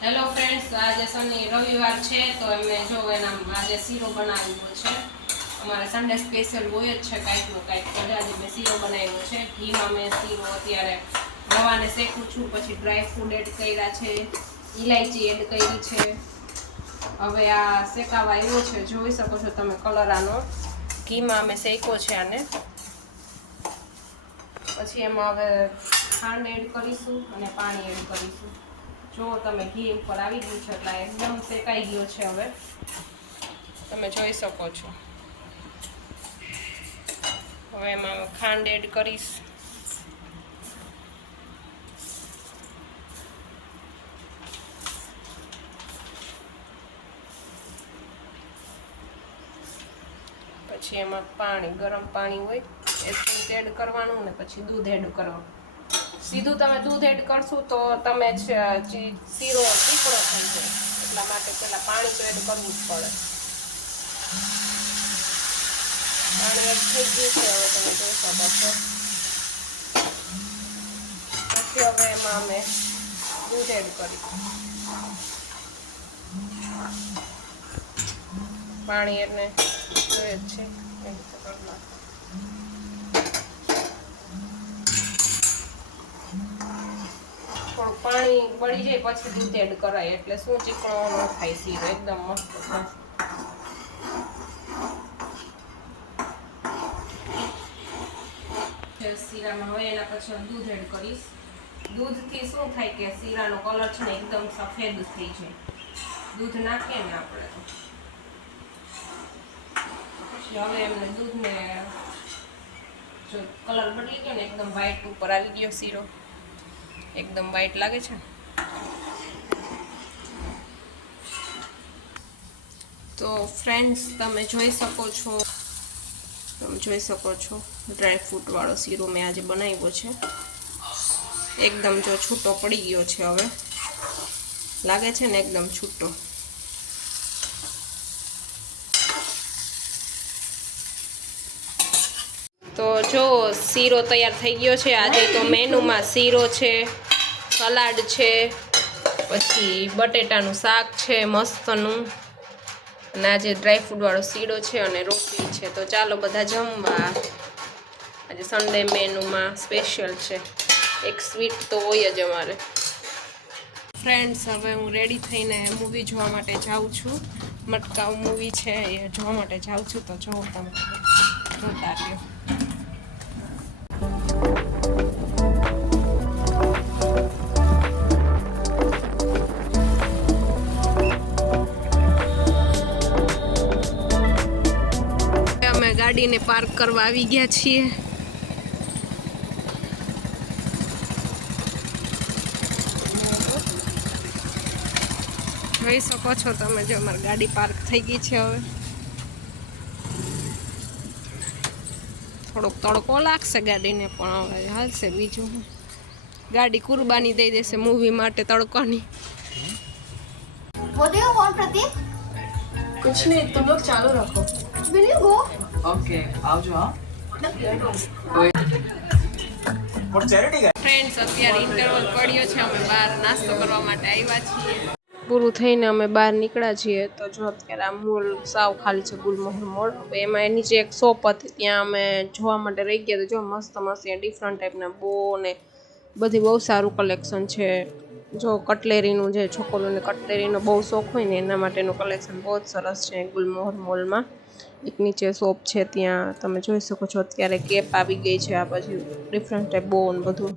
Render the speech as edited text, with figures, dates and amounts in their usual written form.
Hello friends, આજે શનિ રવિવાર છે તો અમે જો એના આજે શીરો બનાવ્યો છે. અમારે સન્ડે સ્પેશિયલ હોય જ છે કાંઈકનું કાંઈક. તો આજે મેં શીરો બનાવ્યો છે. ઘીમાં મેં શીરો અત્યારે રવાને શેકું છું, પછી ડ્રાય ફ્રૂટ એડ કર્યા છે, ઇલાયચી એડ કરી છે. હવે આ શેકાવા આવ્યો છે, જોઈ શકો છો તમે કલર આનો. ઘીમાં અમે શેક્યો છે આને. પછી એમાં હવે ખાંડ એડ કરીશું અને પાણી એડ કરીશું. જો તમે ઘી ઉપર આવી ગયું છે એટલે એકદમ શેકાઈ ગયો છે. હવે તમે જોઈ શકો છો. હવે એમાં ખાંડ એડ કરીશ. પછી એમાં પાણી, ગરમ પાણી હોય એ એડ કરવાનું ને પછી દૂધ એડ કરવાનું. સીધું તમે દૂધ એડ કરશો તો તમે શીરો ચીકણો થઈ જાય, એટલા માટે પેલા પાણી તો એડ કરવું જ પડે. પાણી એડ થઈ ગયું છે, હવે તમે જોઈ શકો છો. પછી હવે એમાં અમે દૂધ એડ કરીશું. પાણી એને જોઈએ જ છે. થોડું પાણી બળી જાય પછી દૂધ એડ કરાય એટલે શું ચીકણો ન થાય શીરો, એકદમ મસ્ત થાય. શીરામાં હવે એના પછી દૂધ એડ કરીશ. દૂધથી શું થાય કે શીરાનો કલર છે ને એકદમ સફેદ થઈ જાય, દૂધ નાખીએ ને આપણે તો. પછી હવે એમને દૂધને જો કલર બદલી ગયો ને, એકદમ વ્હાઈટ ઉપર આવી ગયો શીરો, એકદમ વ્હાઈટ લાગે છે. તો ફ્રેન્ડ્સ, તમે જોઈ શકો છો ડ્રાય ફ્રૂટ વાળો શીરો મેં આજે બનાવ્યો છે. એકદમ જો છૂટો પડી ગયો છે. હવે લાગે છે ને એકદમ છૂટો. તો જો શીરો તૈયાર થઈ ગયો છે. આજે તો મેનુમાં શીરો છે, સલાડ છે, પછી બટેટાનું શાક છે મસ્તનું, અને આજે ડ્રાયફ્રૂટ વાળો શીરો છે અને રોટલી છે. તો ચાલો બધા જમવા. આજે સન્ડે મેનુમાં સ્પેશિયલ છે. એક સ્વીટ તો હોય જ અમારે. ફ્રેન્ડ્સ, હવે હું રેડી થઈને મૂવી જોવા માટે જાઉં છું. મટકાઉ મૂવી છે એ જોવા માટે જાઉં છું. તો જોવો તમે, જોતા રહ્યો. ગાડીને પાર્ક કરવા આવી ગયા છીએ. જોઈ શકો છો તમે, જો અમારી ગાડી પાર્ક થઈ ગઈ છે. હવે થોડોક તડકો લાગશે ગાડીને, પણ હવે હાલશે. બીજું ગાડી કુરબાની દઈ દેશે મૂવી માટે તડકોની. कुछ नहीं, तुम लोग चालू रखो. Will you go? Okay, આવજો હા. ફ્રેન્ડ્સ, અત્યારે ઇન્ટરવલ પડ્યો છે. અમે બહાર નાસ્તો કરવા માટે આવ્યા છીએ. પૂરું થઈને અમે બહાર નીકળ્યા છીએ. તો જો અત્યારે આ મોલ સાવ ખાલી છે, ગુલમોહર મોલ. એમાં નીચે એક શોપ હતી, ત્યાં અમે જોવા માટે રહી ગયા. તો જો મસ્ત મસ્ત ડિફરન્ટ ટાઈપના બો ને બધી બહુ સારું કલેક્શન છે. જો કટલેરીનું, જે છોકરીઓને કટલેરીનો બહુ શોખ હોય ને એના માટેનું કલેક્શન બહુ જ સરસ છે ગુલમોહર મોલમાં. એક નીચે શોપ છે, ત્યાં તમે જોઈ શકો છો. અત્યારે કેપ આવી ગઈ છે, આ પછી ડિફરન્ટ ટાઈપ બહુ બધું